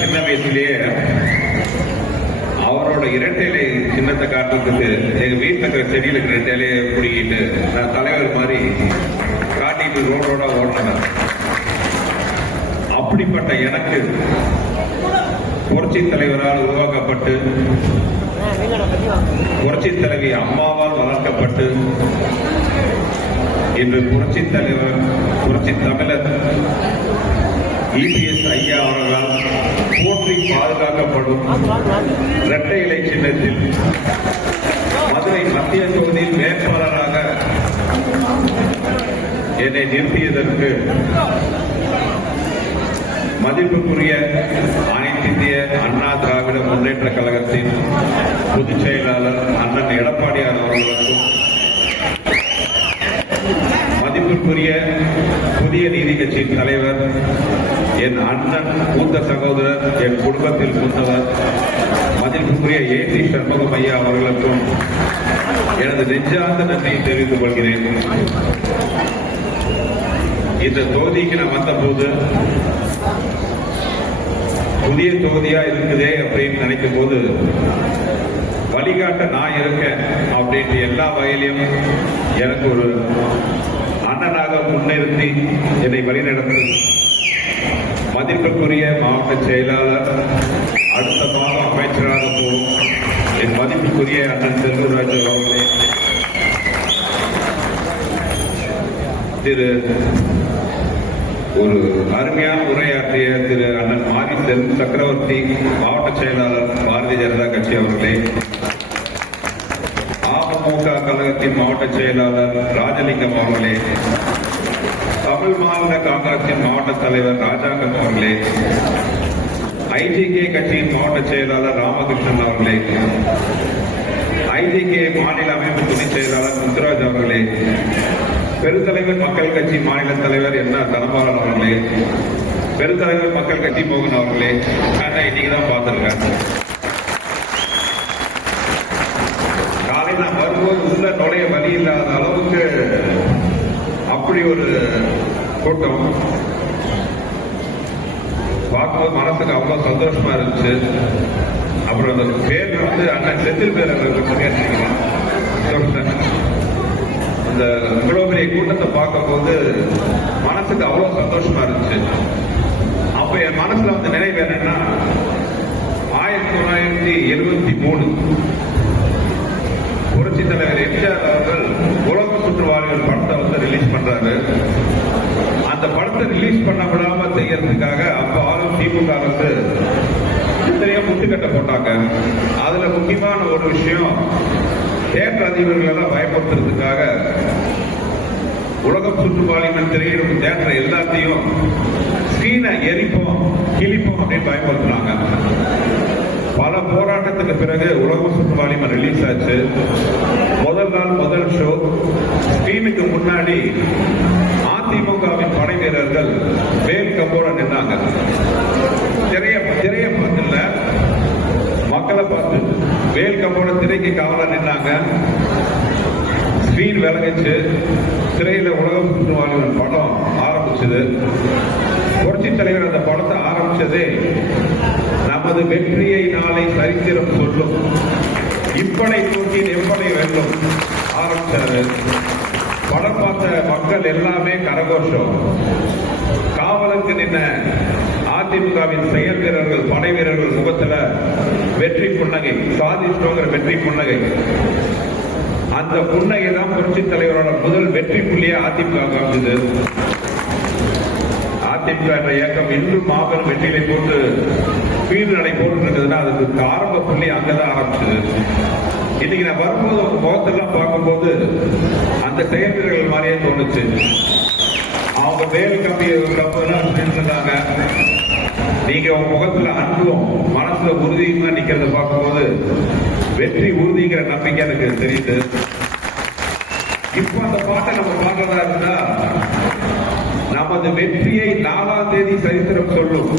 சின்ன வயசுலயே அவரோட இரட்டையிலை சின்னத்தை காட்டுறதுக்கு எங்க வீட்டில் இருக்கிற செடியில் இருக்கிற இரட்டையிலையை பிடிக்கிட்டு நான் தலைவர் மாதிரி காட்டிட்டு ரோடோட ஓடினேன். அப்படிப்பட்ட எனக்கு புரட்சி தலைவரால் உருவாக்கப்பட்டு புரட்சி தலைவி அம்மாவால் வளர்க்கப்பட்டு இன்று புரட்சி தலைவர் புரட்சி தமிழர் EPS ஐயா அவர்களால் போற்றி பாதுகாக்கப்படும் இரட்டை இலை சின்னத்தில் மதுரை மத்திய தொகுதியில் வேட்பாளராக என்னை நிறுத்தியதற்கு மதிப்புக்குரிய அனைத்து இந்திய அண்ணா திராவிட முன்னேற்ற கழகத்தின் பொதுச் செயலாளர் அண்ணன் எடப்பாடியார் அவர்களுக்கும் மதிப்பிற்குரிய புதிய நீதி கட்சியின் தலைவர் என் அண்ணன் மூத்த சகோதரர் என் குடும்பத்தில் மூத்தவர் மதிப்புக்குரிய AC சண்முகம் ஐயா அவர்களுக்கும் எனது நெஞ்சார்ந்த நன்றியை தெரிவித்துக் கொள்கிறேன். இந்த தொகுதிக்கு நான் வந்தபோது புதிய தொகுதியா இருக்குதே அப்படின்னு நினைக்கும் போது வழிகாட்ட நான் இருக்கேன் அப்படின்ட்டு எல்லா வகையிலும் எனக்கு ஒரு அண்ணனாக முன்னிறுத்தி என்னை வழிநடத்தும் மதிப்புக்குரிய மாவட்ட செயலாளர், அடுத்த மாதம் அமைச்சராக போகும் என் மதிப்புக்குரிய அண்ணன் செல்வராஜ் அவர்களே, திரு ஒரு அருமையான உரையாற்றிய திரு அண்ணன் மாரி செல்வ சக்கரவர்த்தி மாவட்ட செயலாளர் பாரதிய ஜனதா கட்சி அவர்களே, அமமுக கழகத்தின் மாவட்ட செயலாளர் ராஜலிங்கம் அவர்களே, தமிழ் மாநில காங்கிரசின் மாவட்ட தலைவர் ராஜாங்கம் அவர்களே, IJK கட்சியின் மாவட்ட செயலாளர் ராமகிருஷ்ணன் அவர்களே, IJK மாநில அமைப்பு துணைச் செயலாளர் முத்துராஜ் அவர்களே, பெருந்தலைவர் மக்கள் கட்சி மாநில தலைவர் தனபாலன் அவர்களே, பெருந்தலைவர் மக்கள் கட்சி மோகன் அவர்களே, இன்னைக்கு தான் பார்த்திருக்காங்க. காலையில் நான் வரும்போது உள்ள நுழைய வழி இல்லாத அளவுக்கு அப்படி ஒரு கூட்டம் பார்க்கும்போது மனசுக்கு அவ்வளவு சந்தோஷமா இருந்துச்சு. அப்புறம் அந்த பேர் அண்ணன் செந்தில் பேர் அந்த இவ்வளவு பெரிய கூட்டத்தை பார்க்கும்போது மனசுக்கு அவ்வளவு சந்தோஷமா இருந்துச்சு. அப்ப என் மனசுல நினைவு என்னன்னா 1973 புரட்சி தலைவர் எம்ஜிஆர் அவர்கள் உலக சுற்றுவாளிகள் படத்தை ரிலீஸ் பண்றாரு. அந்த படத்தை ரிலீஸ் பண்ண விடாம செய்யறதுக்காக அப்ப ஆளும் திமுக அரசு இத்தனையும் முட்டுக்கட்டை போட்டாங்க. அதுல முக்கியமான ஒரு விஷயம், தேட்டர் அதிபர்கள் எல்லாம் பயப்படுத்துறதுக்காக உலகம் சுற்றுப்பாலிமன் திரையிடும் தேட்டர் எல்லாத்தையும் ஸ்கிரீனை எரிப்போம் கிழிப்போம் அப்படின்னு பயப்படுத்துறாங்க. பல போராட்டத்துக்கு பிறகு உலகம் சுற்றுப்பாலிமன் ரிலீஸ் ஆச்சு. முதல் நாள் முதல் ஷோ ஸ்கிரீனுக்கு முன்னாடி அதிமுகவின் படை வீரர்கள் வேல் கம்போட நின்றாங்க. திரைய பார்த்துல மக்களை பார்த்து வேல் கம்போட திரைக்கு காவலா நின்னாங்க. ஸ்கிரீன் விலகிச்சு. திரையில உலகம் சுற்றுவாளிகள் படம் ஆரம்பிச்சது. புரட்சி தலைவர் அந்த படத்தை ஆரம்பிச்சதே நமது வெற்றியை நாளை சரித்திரம் சொல்லும், இப்படை தூக்கி எப்படை வெல்லும் ஆரம்பிச்சாரு. படம் பார்த்த மக்கள் எல்லாமே கரகோஷம். காவலுக்கு நின்ன அதிமுகவின் செயல் வீரர்கள் படை வீரர்கள் முகத்துல வெற்றி புன்னகை, சாதிச்சோங்கிற வெற்றி புன்னகை. அந்த புன்னகை தான் புரட்சி தலைவரோட முதல் வெற்றி புள்ளியா அதிமுக காமிச்சது. அதிமுக என்ற இயக்கம் இன்றும் மாபெரும் வெற்றியை போட்டு பீடு நடை போட்டு இருக்குதுன்னா அதுக்கு ஆரம்ப புள்ளி அங்கதான் ஆரம்பிச்சது. இன்னைக்கு நான் வரும்போது உங்க முகத்தெல்லாம் பார்க்கும்போது அந்த செயல் வீரர்கள் மாதிரியே தோணுச்சு. அவங்க வேல் கம்பெல்லாம் நின்றுட்டாங்க. நீங்க உங்க முகத்துல அன்பும் மனசுல உறுதியுமா நிக்கிறத பார்க்கும்போது வெற்றி உறுதிங்கிற நம்பிக்கை எனக்கு தெரியுது. இப்ப அந்த பாட்டை நம்ம பாடுறதா இருந்தா நமது வெற்றியை 4ஆம் தேதி சரித்திரம் சொல்லும்,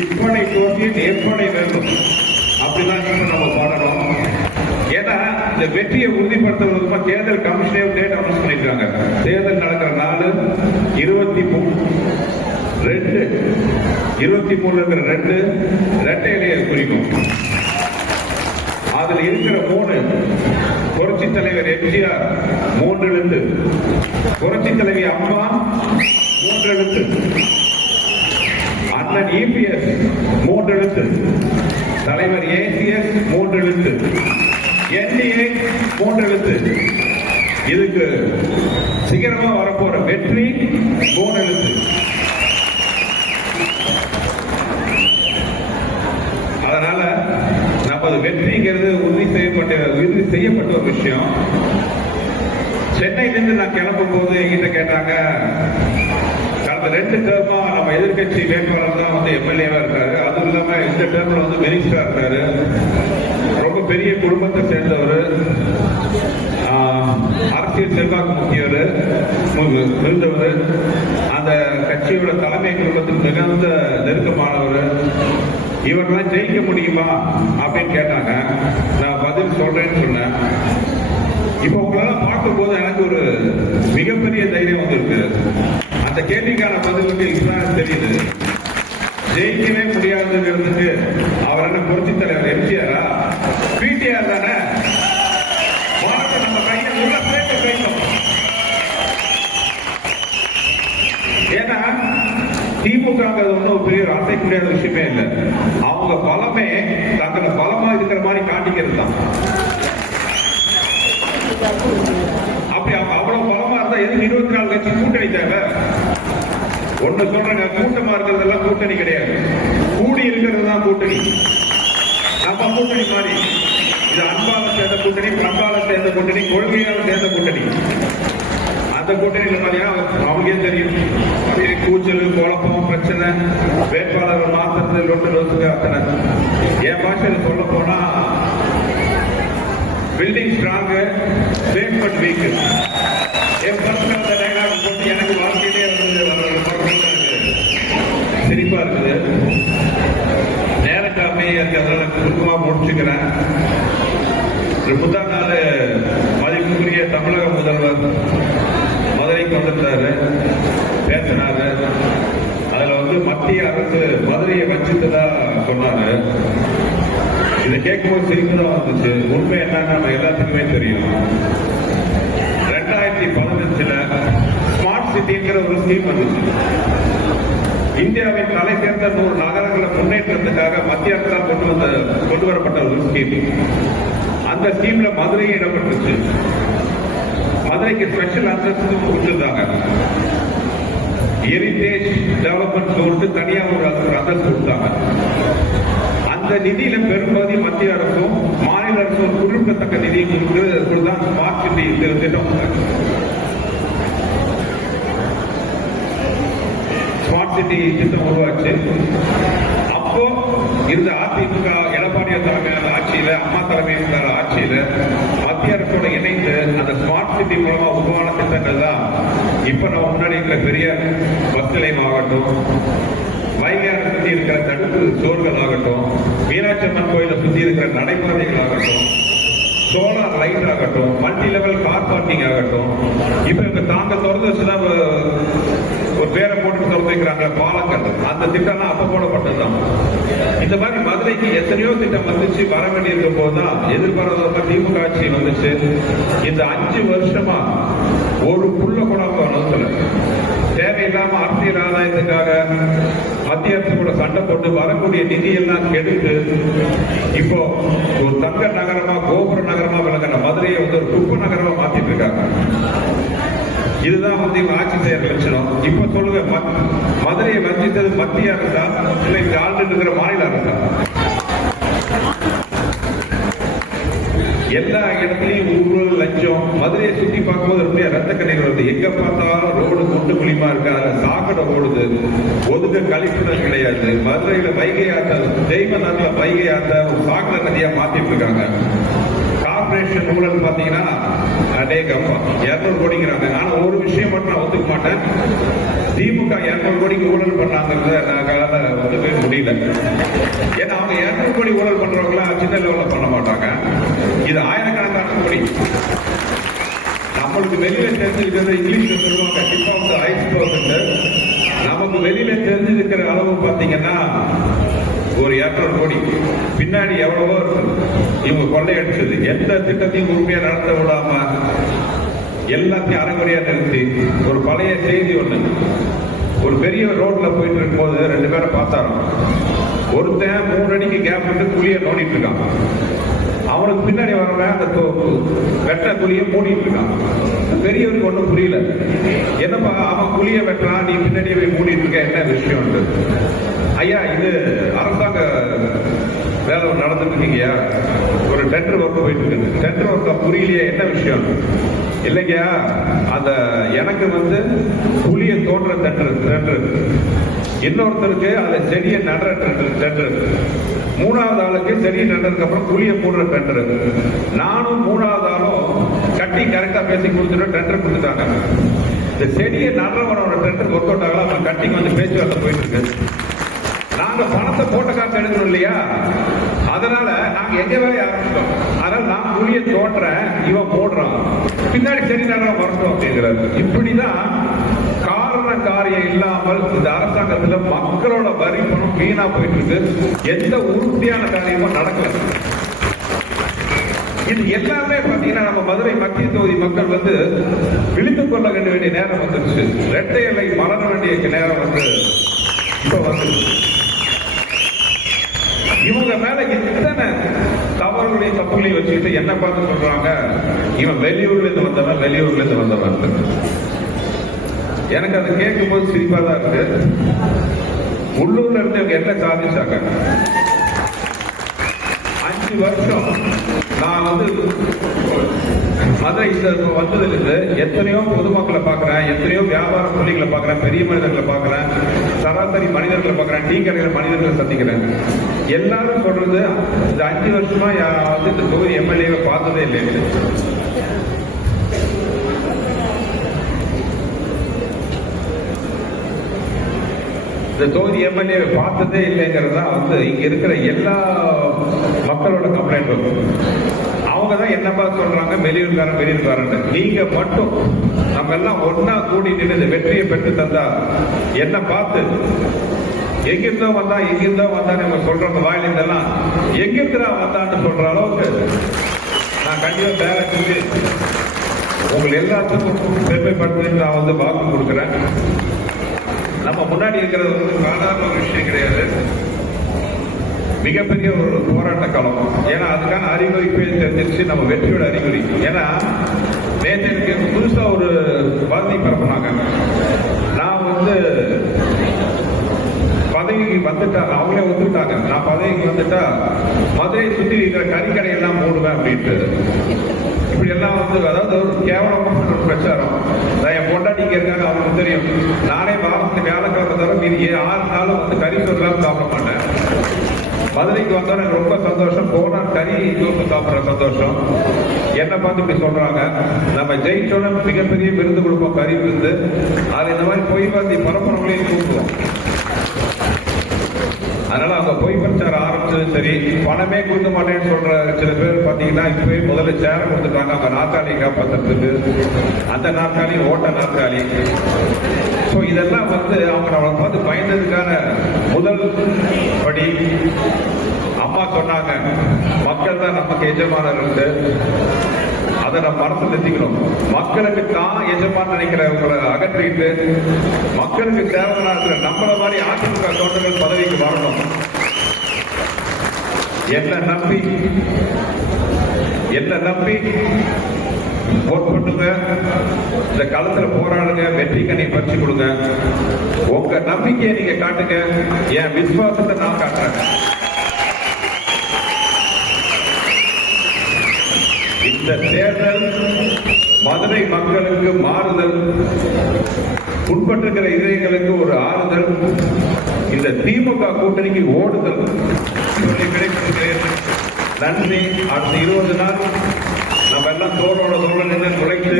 இப்படை தோன்றி எப்படை வேண்டும் அப்படிதான் நம்ம பாடணும். ஏன்னா இந்த வெற்றியை உறுதிப்படுத்துவதற்கு தேர்தல் கமிஷனே டேட் அனௌன்ஸ் பண்ணிருக்காங்க. தேர்தல் நடக்கிற நாள் 23/2 23 2 இரட்டை இலையை குறிக்கும். அதில் இருக்கிற 3 புரட்சி தலைவர் எம்ஜிஆர் 3 எழுத்து, புரட்சி தலைவி அம்மா 3 எழுத்து, அண்ணன் இபிஎஸ் 3 எழுத்து, தலைவர் ஏசிஎஸ் 3 எழுத்து, என்டிஏ 3 எழுத்து. இதுக்கு சிகரமா வரப்போற வெற்றி 3 எழுத்து. அதனால நமது வெற்றிங்கிறது உறுதி செய்யப்பட்ட ஒரு விஷயம். சென்னையிலிருந்து நான் கிளம்பும் போது என்கிட்ட கேட்டாங்க, கடந்த 2 டேர்மா நம்ம எதிர்கட்சி வேட்பாளர் தான் வந்து எம்எல்ஏவா இருக்காரு, அதுவும் இல்லாம இந்த டேர்ம்ல வந்து மினிஸ்டரா இருக்காரு, ரொம்ப பெரிய குடும்பத்தை சேர்ந்தவர், அரசியல் செல்வாக்கு முக்கியவர் இருந்தவர், அந்த கட்சியோட தலைமை குடும்பத்துக்கு மிகுந்த நெருக்கமானவர், இவரெல்லாம் ஜெயிக்க முடியுமா அப்படின்னு கேட்டாங்க. நான் பதில் சொல்றேன்னு சொன்னேன். இப்ப உங்களெல்லாம் பார்க்கும் போது எனக்கு ஒரு மிகப்பெரிய தைரியம் வந்திருக்கு. அந்த கேள்விக்கான பதில் வந்து இப்பதான் தெரியுது. ஜெயிக்கவே முடியாதுங்கிறதுக்கு அவர் என்ன புரட்சி தலைவர் எம்ஜிஆரா, பிடிஆர் தானே? நம்ம கையை உள்ள சேர்த்து கையும். ஏன்னா திமுகங்கிறது ஒன்றும் பெரிய அசைக்க முடியாத விஷயமே இல்லை. அவங்க பலமே தங்களை பலமா இருக்கிற மாதிரி காட்டிக்கிறது தான். அப்படி அவங்க அவ்வளவு பலமா இருந்தா எதுக்கு 24 கட்சி கூட்டணி தேவை? ஒண்ணு சொல்றேங்க, கூட்டமா இருக்கிறதெல்லாம் கூட்டணி கிடையாது, கூடி இருக்கிறது தான் கூட்டணி. நம்ம கூட்டணி மாதிரி இது அன்பால சேர்ந்த கூட்டணி, பண்பால சேர்ந்த கூட்டணி, கொள்கையால சேர்ந்த கூட்டணி. அந்த கூட்டணியில் பார்த்தீங்கன்னா அவங்களுக்கே தெரியும், கூச்சல், குழப்பம், பிரச்சனை, வேட்பாளர்கள் மாத்திரத்தை லொட்டு அத்தனை. என் பாஷையில் சொல்ல போனா பில்டிங் ஸ்ட்ராங், பேஸ்மெண்ட் வீக். என் பர்சனல் டைலாக் போட்டு எனக்கு வாழ்க்கையிலே சிரிப்பா இருக்குது. நேரக்காமே அதனால சுருக்கமா முடிச்சுக்கிறேன். முந்தா நாள் மதிப்புக்குரிய தமிழக முதல்வர் மதுரைக்கு வந்திருந்தாரு, பேசினாரு. அதுல வந்து மத்திய அரசு மதுரையை வச்சுட்டுதான் சொன்னாரு. இதை கேட்கும்போது சிரிப்பு தான் வந்துச்சு. உண்மை என்னன்னு நம்ம எல்லாத்துக்குமே தெரியும். 2015 ஸ்மார்ட் சிட்டிங்கிற ஒரு ஸ்கீம் வந்துச்சு. இந்தியாவின் தலை சேர்ந்த 100 நகரங்களை முன்னேற்றத்துக்காக மத்திய அரசால் கொண்டு வரப்பட்ட ஒரு ஸ்கீம். அந்த ஸ்கீம்ல மதுரையை இடம்பெற்றுச்சு. மதுரைக்கு ஸ்பெஷல் அந்தஸ்து கொடுத்திருந்தாங்க. ஹெரிடேஜ் டெவலப்மெண்ட் சொல்லிட்டு தனியா ஒரு அந்தஸ்து கொடுத்தாங்க. அந்த நிதியில பெரும்பகுதி மத்திய அரசும் மாநில அரசும் குறிப்பிடத்தக்க நிதியை கொடுத்துதான் ஸ்மார்ட் சிட்டி திட்டம். ஸ்மார்ட் சிட்டி திட்டம் உருவாச்சு. அப்போ இருந்த அதிமுக எடப்பாடி தலைமையிலான ஆட்சியில, அம்மா தலைமையிலான ஆட்சியில மத்திய அரசோட இணைந்து அந்த ஸ்மார்ட் சிட்டி மூலமா உருவான திட்டங்கள் தான் இப்ப நம்ம முன்னாடி இருக்கிற பெரிய பஸ் நிலையம் ஆகட்டும், வைகையாரை சுத்தி இருக்கிற தடுப்பு சோர்கள் ஆகட்டும், மீனாட்சி அம்மன் கோயிலை சுத்தி இருக்கிற நடைபாதைகள் ஆகட்டும், சோலார் லைட் ஆகட்டும், மல்டி லெவல் கார் பார்க்கிங் ஆகட்டும். இப்ப இவங்க தாங்க திறந்து வச்சுதான் ஒரு பேரை போட்டு திறந்து வைக்கிறாங்க பாலங்கள். அந்த திட்டம்லாம் அப்ப போடப்பட்டதுதான். இந்த மாதிரி மதுரைக்கு எத்தனையோ திட்டம் வந்துச்சு. வர வேண்டியிருக்கும் போதுதான் எதிர்பாராத திமுக ஆட்சி வந்துச்சு. இந்த 5 வருஷமா ஒரு புள்ள கூட அவங்க தேவையில்லாம அரசியல் ஆதாயத்துக்காக மத்திய அரசு கூட சண்டை போட்டு வரக்கூடிய நிதி எல்லாம் கெடுத்து இப்போ ஒரு தங்க நகரமா, கோபுர நகரமா விளங்குற மதுரையை வந்து ஒரு குப்பை நகரமா மாத்திட்டு இருக்காங்க. இதுதான் வந்து இவங்க ஆட்சி செய்யற லட்சணம். இப்ப சொல்லுங்க, மதுரையை வஞ்சித்தது மத்திய அரசா இல்லை இந்த ஆண்டு இருக்கிற மாநில அரசா? எல்லா இடத்துலயும் ஊழல், லஞ்சம். மதுரையை சுத்தி பார்க்கும்போது அப்படியே ரத்த கண்ணீர் வருது. எங்க பார்த்தாலும் ரோடு குண்டு குழிமா இருக்கு, அதுல சாக்கடை ஓடுது, ஒதுக்க கழிப்புணர் கிடையாது. மதுரையில வைகை ஆத்த, தெய்வ நதியில வைகை ஆத்த ஒரு சாக்கடை நதியா மாத்திட்டு இருக்காங்க. கார்பரேஷன் ஊழல் பாத்தீங்கன்னா அதே கப்பா 200 கோடிங்கிறாங்க. ஆனா ஒரு விஷயம் மட்டும் நான் ஒத்துக்க மாட்டேன், திமுக 200 கோடிக்கு ஊழல் பண்ணாங்கிறத நான் ஒத்துக்கவே முடியல. ஏன்னா அவங்க 200 கோடி ஊழல் பண்றவங்கள சின்ன லெவலில் பண்ண மாட்டாங்க. இது ஆயிரக்கணக்கான கோடி. நம்மளுக்கு வெளியில தெரிஞ்சிருக்கிறது இங்கிலீஷ்ல சொல்லுவாங்க டிப் ஆஃப் த ஐஸ்பர்க். நம்ம நமக்கு வெளியில தெரிஞ்சிருக்கிற அளவு பாத்தீங்கன்னா ஒரு 200 கோடி, பின்னாடி எவ்வளவோ இவங்க கொள்ளையடிச்சது. எந்த திட்டத்தையும் உண்மையா நடத்த விடாம எல்லாத்தையும் அரைகுறையா நிறுத்தி, ஒரு பழைய செய்தி ஒண்ணு, ஒரு பெரிய ரோட்ல போயிட்டு இருக்கும்போது 2 பேரை பார்த்தாராம். ஒருத்தன் 3 அடிக்கு கேப் விட்டு குழிய நோண்டிட்டு இருக்கான். அவனுக்கு பின்னாடி வரவன் அந்த வெட்ட குழிய மூடிட்டு இருக்கான். பெரியவருக்கு ஒன்றும் புரியல. என்னப்பா அவன் குழிய வெட்டுறான், நீ பின்னாடியே போய் மூடிட்டு இருக்க, என்ன விஷயம்? ஐயா, இது அரசாங்க வேலை நடந்துட்டு இருக்கீங்கயா, ஒரு டெண்டர் ஒர்க் போயிட்டு இருக்கு. டெண்டர் ஒர்க் புரியலையே, என்ன விஷயம்? இல்லைங்கயா, அந்த எனக்கு புளிய தோன்ற டெண்டர், இன்னொருத்தருக்கு அந்த செடியை நடுற டெண்டர், 3வது ஆளுக்கு செடியை நடுறதுக்கு அப்புறம் புளிய போடுற டெண்டர். நானும் 3வது ஆளும் கட்டி கரெக்டா பேசி கொடுத்துட்டு டெண்டர் கொடுத்துட்டாங்க. இந்த செடியை நடுறவனோட டெண்டர் ஒர்க் அவுட் ஆகலாம், அவன் கட்டிக்கு பேச்சுவார்த்தை போயிட்டு இருக்கு. நாங்க பணத்தை போட்ட காசு எடுக்கணும் இல்லையா, அதனால நாங்க எங்க வேலையை ஆரம்பிச்சோம். அதனால நான் புளிய தோன்றேன், இவன் போடுறான், பின்னாடி சரி நேரம் வரட்டும் அப்படிங்கிறாரு. இப்படிதான் காரண காரியம் இல்லாமல் இந்த அரசாங்கத்துல மக்களோட வரி பணம் வீணா போயிட்டு இருக்கு. எந்த உறுதியான காரியமும் நடக்கல. இது எல்லாமே பாத்தீங்கன்னா நம்ம மதுரை மத்திய தொகுதி மக்கள் விழித்துக் கொள்ள வேண்டிய நேரம் வந்துருச்சு. இரட்டை இலை மலர வேண்டிய நேரம் இப்ப இவங்க மேல எத்தனை தவறுகளையும் தப்புகளையும் வச்சுக்கிட்டு என்ன பார்த்து சொல்றாங்க, இவன் வெளியூர்ல இருந்து வந்தவன், வெளியூர்ல இருந்து வந்தவன். எனக்கு அதை கேட்கும் போது சிரிப்பா தான் இருக்கு. உள்ளூர்ல இருந்து இவங்க என்ன சாதிச்சாங்க? 5 வருஷம் நான் மதுரை வந்ததிலிருந்து எத்தனையோ பொதுமக்களை பார்க்கிறேன், எத்தனையோ வியாபார புள்ளிகளை பார்க்கிறேன், பெரிய மனிதர்களை பார்க்கிறேன், சராசரி மனிதர்களை பார்க்கிறேன், டீ கடையில் மனிதர்களை சந்திக்கிறேன். எல்லாரும் சொல்றது இந்த 5 வருஷமா இந்த தொகுதி எம்எல்ஏவை பார்த்ததே இல்லை. இந்த தொகுதி எம்எல்ஏவை பார்த்ததே இல்லைங்கிறதா இங்க இருக்கிற எல்லா மக்களோட கம்ப்ளைண்ட் வரும். அவங்க தான் என்ன பார்த்து சொல்றாங்க, வெளியூர்காரன். நீங்க மட்டும் நம்ம எல்லாம் ஒன்னா கூடி நின்று வெற்றியை பெற்று தந்தா என்ன பார்த்து எங்கிருந்தோ வந்தா நம்ம சொல்றவங்க வாயிலிருந்தெல்லாம் எங்கிருந்தா வந்தான்னு சொல்ற அளவுக்கு நான் கண்டிப்பா வேலை செஞ்சு உங்களை எல்லாத்துக்கும் பெருமைப்படுத்தி நான் வாக்கு கொடுக்குறேன். நம்ம முன்னாடி இருக்கிறது சாதாரண ஒரு விஷயம் கிடையாது, மிகப்பெரிய ஒரு போராட்ட காலம். ஏன்னா அதுக்கான அறிகுறி தெரிஞ்சிருச்சு, நம்ம வெற்றியோட அறிகுறி. ஏன்னா நேற்று எனக்கு புதுசா ஒரு வார்த்தை பரப்புனாங்க. நான் பதவிக்கு வந்துட்டா, அவங்களே ஒத்துக்கிட்டாங்க, நான் பதவிக்கு வந்துட்டா மதுரையை சுற்றி இருக்கிற கறிக்கடை எல்லாம் மூடுவேன் அப்படின்ட்டு. இப்படி எல்லாம் அதாவது ஒரு கேவலமான ஒரு பிரச்சாரம். என் பொண்டாட்டிங்க இருக்காங்க, அவங்களுக்கு தெரியும். நானே வாரத்துக்கு வியாழக்கிழமை தவிர மீதி 6 நாளும் கறி சோறுலாம் சாப்பிட மாட்டேன். மதுரைக்கு வந்தோம் எனக்கு ரொம்ப சந்தோஷம். போனா கறி சோறு சாப்பிட்ற சந்தோஷம். என்ன பார்த்து இப்படி சொல்றாங்க, நம்ம ஜெயிச்சோட மிகப்பெரிய விருது கொடுப்போம், கறி விருந்து. அது இந்த மாதிரி பொய் பார்த்து பரப்புறவங்களையும் கூப்பிடுவோம். அதனால அவங்க பொய் பிரச்சாரம் ஆரம்பிச்சது சரி. பணமே கொடுக்க மாட்டேன்னு சொல்ற சில பேர் பாத்தீங்கன்னா இப்பவே முதல்ல சேர கொடுத்துட்டாங்க அவங்க நாற்காலியை காப்பாற்றுறதுக்கு. அந்த நாற்காலி ஓட்ட நாற்காலி. ஸோ இதெல்லாம் அவங்க நம்மளை பார்த்து பயந்ததுக்கான முதல் படி. அம்மா சொன்னாங்க, மக்கள் தான் நமக்கு எஜமானர்கள். அதை நம்ம மனசு நிறுத்திக்கணும். மக்களுக்கு தான் எஜமான நினைக்கிறவங்களை அகற்றிட்டு மக்களுக்கு தேவையான இருக்கிற நம்மள மாதிரி அதிமுக தொண்டர்கள் பதவிக்கு வரணும். என்ன நம்பி ஓட் பண்ணுங்க, இந்த களத்துல போராடுங்க, வெற்றி கனி பறிச்சு கொடுங்க. உங்க நம்பிக்கையை நீங்க காட்டுங்க, என் விசுவாசத்தை நான் காட்டுறேன். இந்த தேர்தல் மதுரை மக்களுக்கு மாறுதல், உட்பட்டிருக்கிற இதயங்களுக்கு ஒரு ஆறுதல், இந்த திமுக கூட்டணிக்கு ஓடுதல். நன்றி. அடுத்த 20 நாள் நம்ம எல்லாம் தோளோட தோழன் என்று உழைத்து,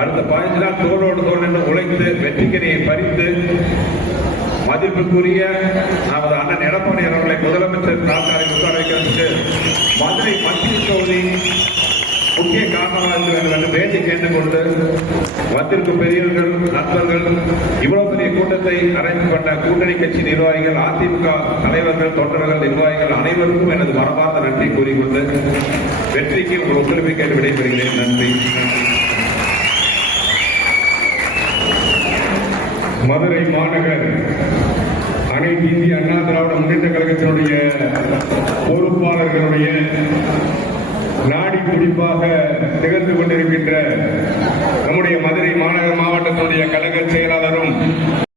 அடுத்த 15 நாள் தோளோடு தோழன் என்று உழைத்து வெற்றிக்கனியை பறித்து மதிப்புக்குரிய நமது அண்ணன் எடப்பாடி அவர்களை முதலமைச்சர் நாற்காலி உட்கார வைக்கிறதுக்கு மதுரை மத்திய தொகுதி முக்கிய காரணமாக இருக்கிறது என்று வேண்டி கேட்டுக்கொண்டு வந்திருக்கும் பெரியவர்கள், நண்பர்கள், இவ்வளவு பெரிய கூட்டத்தை அரேஞ்ச் பண்ண கூட்டணி கட்சி நிர்வாகிகள், அதிமுக தலைவர்கள், தொண்டர்கள், நிர்வாகிகள் அனைவருக்கும் எனது மனமார்ந்த நன்றி கூறிக்கொண்டு வெற்றிக்கு உங்கள் ஒத்துழைப்பை கேட்டு விடைபெறுகிறேன். நன்றி. மதுரை மாநகர் அனைத்து இந்திய அண்ணா திராவிட முன்னேற்ற கழகத்தினுடைய பொறுப்பாளர்களுடைய நாடி துடிப்பாக திகழ்ந்து கொண்டிருக்கின்ற நம்முடைய மதுரை மாநகர் மாவட்டத்தினுடைய கழக செயலாளரும்